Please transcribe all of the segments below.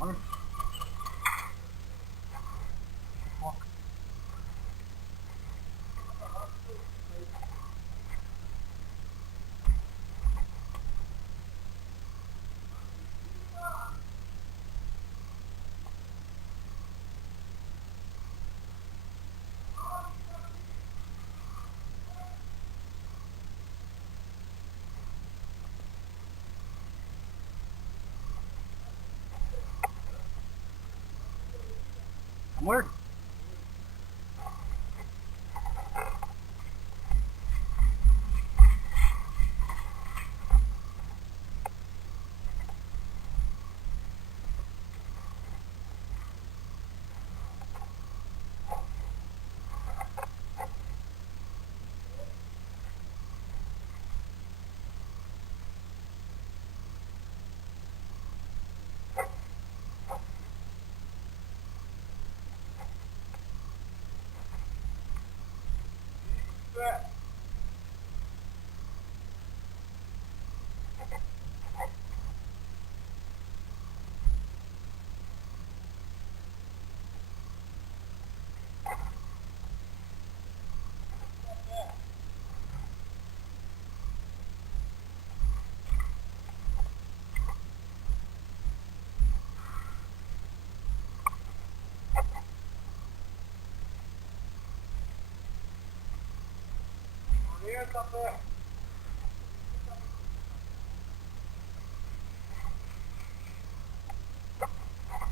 Amor. Amor.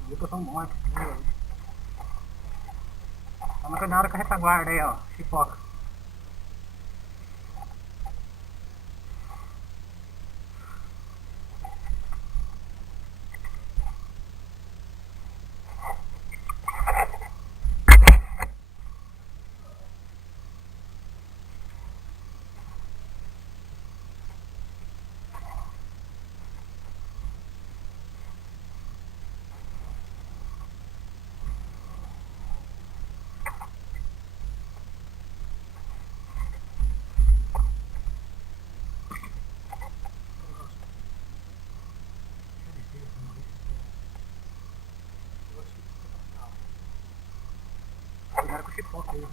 Eu tô tão morto. Tá na hora com a retaguarda aí, ó. Pipoca. Cuidado com o pipoca aí.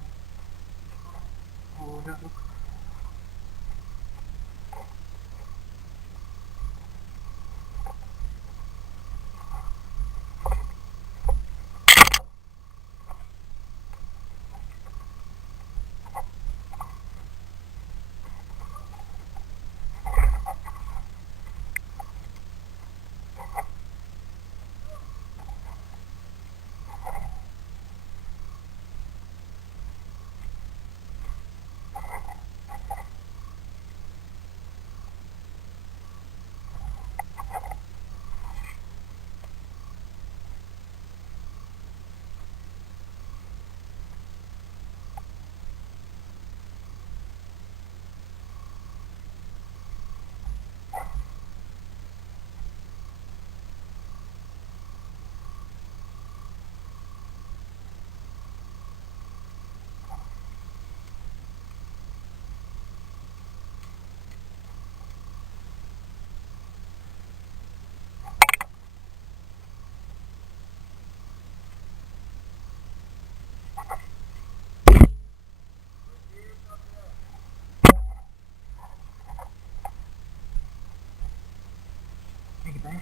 Tem que tá aí?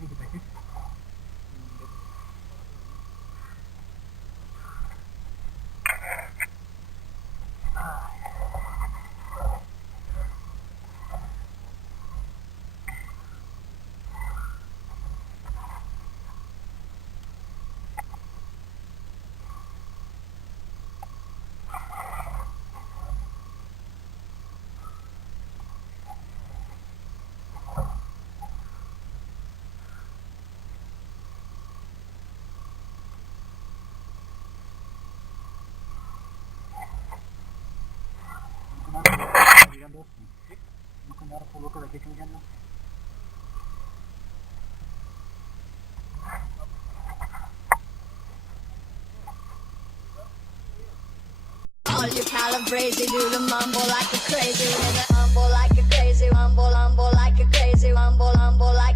Tem que tá aqui? Já deu sim. Uma câmera pulou por aqui que já deu. All you calabrese do the mumble like a crazy, mumble like a crazy, mumble like a crazy, mumble like